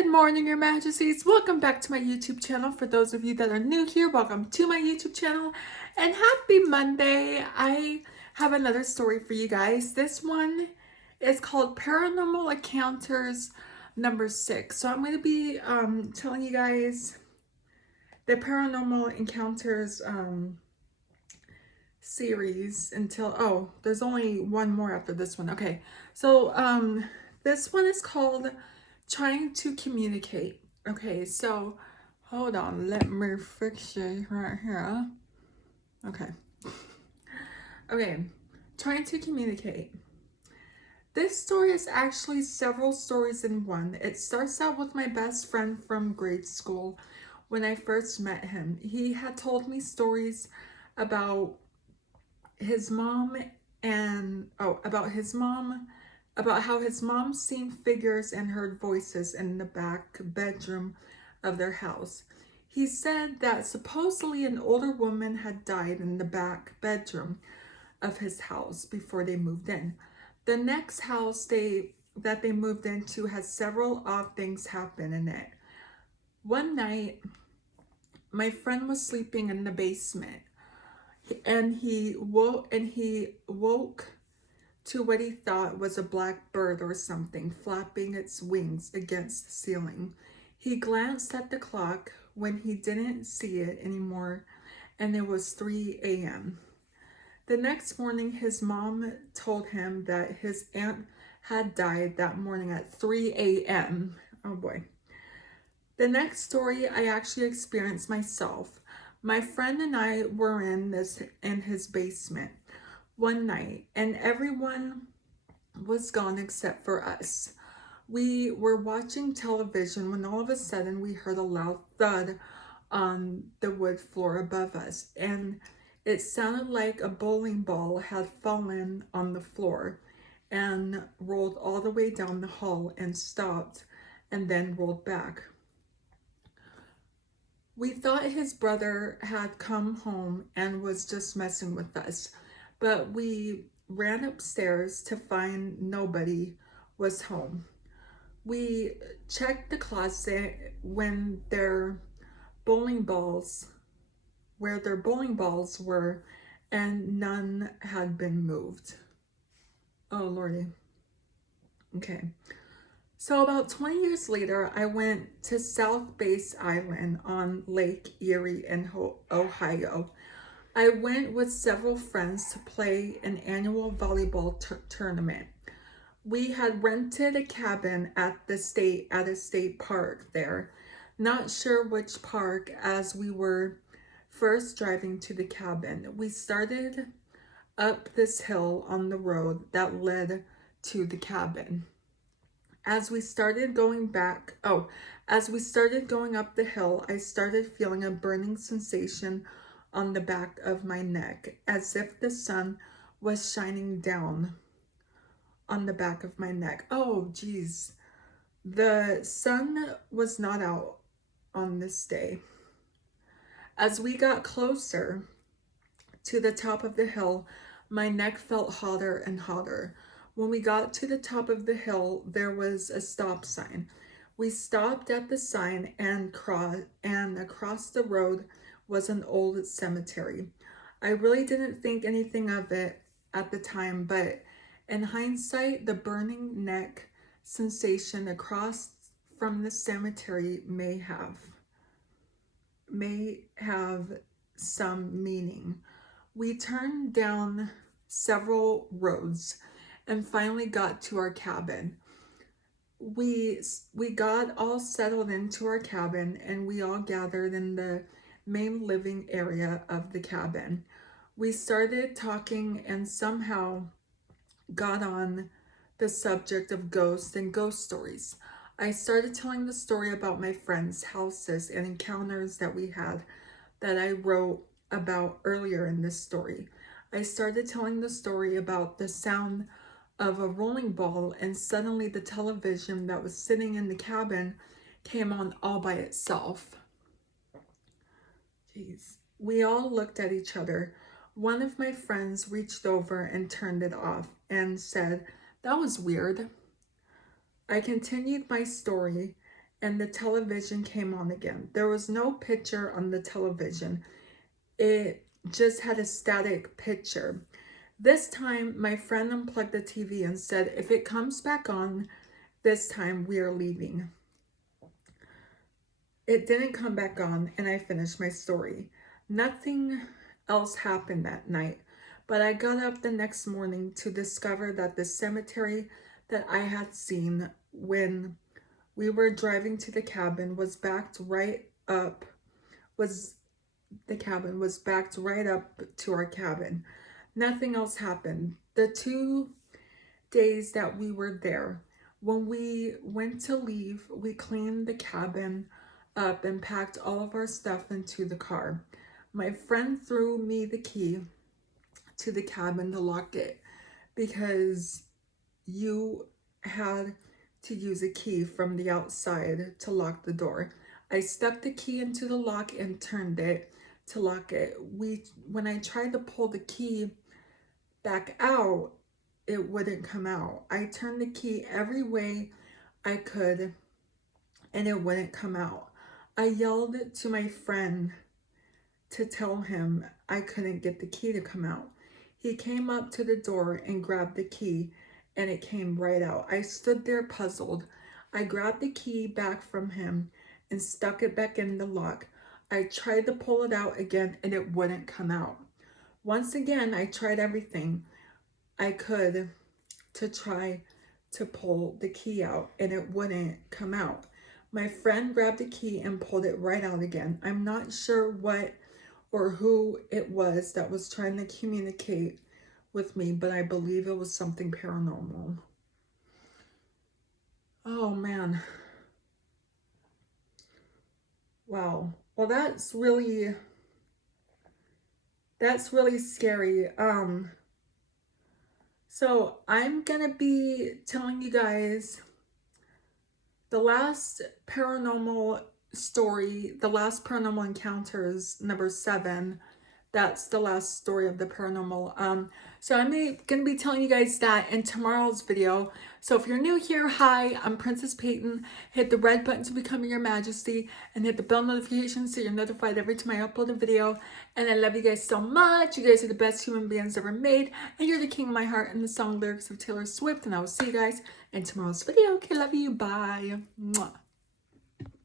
Good morning, Your Majesties. Welcome back to my YouTube channel. For those of you that are new here, welcome to my YouTube channel and happy Monday. I have another story for you guys. This one is called Paranormal Encounters number 6. So I'm going to be telling you guys the Paranormal Encounters series until, oh, there's only one more after this one. Okay, so this one is called Trying to Communicate. Okay, so hold on, let me fix it right here. Okay, Trying to Communicate. This story is actually several stories in one. It starts out with my best friend from grade school. When I first met him, he had told me stories about his mom about how his mom seen figures and heard voices in the back bedroom of their house. He said that supposedly an older woman had died in the back bedroom of his house before they moved in. The next house that they moved into had several odd things happen in it. One night, my friend was sleeping in the basement and he woke to what he thought was a black bird or something flapping its wings against the ceiling. He glanced at the clock when he didn't see it anymore, and it was 3 a.m. The next morning, his mom told him that his aunt had died that morning at 3 a.m. Oh boy. The next story I actually experienced myself. My friend and I were in his basement one night, and everyone was gone except for us. We were watching television when all of a sudden we heard a loud thud on the wood floor above us, and it sounded like a bowling ball had fallen on the floor and rolled all the way down the hall and stopped and then rolled back. We thought his brother had come home and was just messing with us, but we ran upstairs to find nobody was home. We checked the closet where their bowling balls were, and none had been moved. Oh, Lordy. Okay. So about 20 years later, I went to South Base Island on Lake Erie in Ohio. I went with several friends to play an annual volleyball tournament. We had rented a cabin at a state park there. Not sure which park, as we were first driving to the cabin. We started up this hill on the road that led to the cabin. As we started going up the hill, I started feeling a burning sensation on the back of my neck, as if the sun was shining down on the back of my neck. Oh, geez. The sun was not out on this day. As we got closer to the top of the hill, my neck felt hotter and hotter. When we got to the top of the hill, there was a stop sign. We stopped at the sign and across the road was an old cemetery. I really didn't think anything of it at the time, but in hindsight, the burning neck sensation across from the cemetery may have some meaning. We turned down several roads and finally got to our cabin. We got all settled into our cabin, and we all gathered in the main living area of the cabin. We started talking and somehow got on the subject of ghosts and ghost stories. I started telling the story about my friends' houses and encounters that we had that I wrote about earlier in this story. I started telling the story about the sound of a rolling ball, and suddenly the television that was sitting in the cabin came on all by itself. Jeez. We all looked at each other. One of my friends reached over and turned it off and said, "That was weird." I continued my story, and the television came on again. There was no picture on the television. It just had a static picture. This time, my friend unplugged the TV and said, if it comes back on, this time we are leaving. It didn't come back on, and I finished my story. Nothing else happened that night, but I got up the next morning to discover that the cemetery that I had seen when we were driving to the cabin was backed right up, the cabin was backed right up to our cabin. Nothing else happened. The 2 days that we were there, when we went to leave, we cleaned the cabin up and packed all of our stuff into the car. My friend threw me the key to the cabin to lock it because you had to use a key from the outside to lock the door. I stuck the key into the lock and turned it to lock it. When I tried to pull the key back out, it wouldn't come out. I turned the key every way I could and it wouldn't come out. I yelled to my friend to tell him I couldn't get the key to come out. He came up to the door and grabbed the key and it came right out. I stood there puzzled. I grabbed the key back from him and stuck it back in the lock. I tried to pull it out again and it wouldn't come out. Once again, I tried everything I could to try to pull the key out and it wouldn't come out. My friend grabbed the key and pulled it right out again. I'm not sure what or who it was that was trying to communicate with me, but I believe it was something paranormal. Oh man. Wow. Well, that's really scary. So I'm gonna be telling you guys the last paranormal story, the last paranormal encounters, number 7. That's the last story of the paranormal. So I'm gonna be telling you guys that in tomorrow's video. So if you're new here, hi, I'm Princess Peyton. Hit the red button to become your majesty and hit the bell notification so you're notified every time I upload a video. And I love you guys so much. You guys are the best human beings ever made. And you're the king of my heart and the song lyrics of Taylor Swift. And I will see you guys in tomorrow's video. Okay, love you. Bye. Mwah.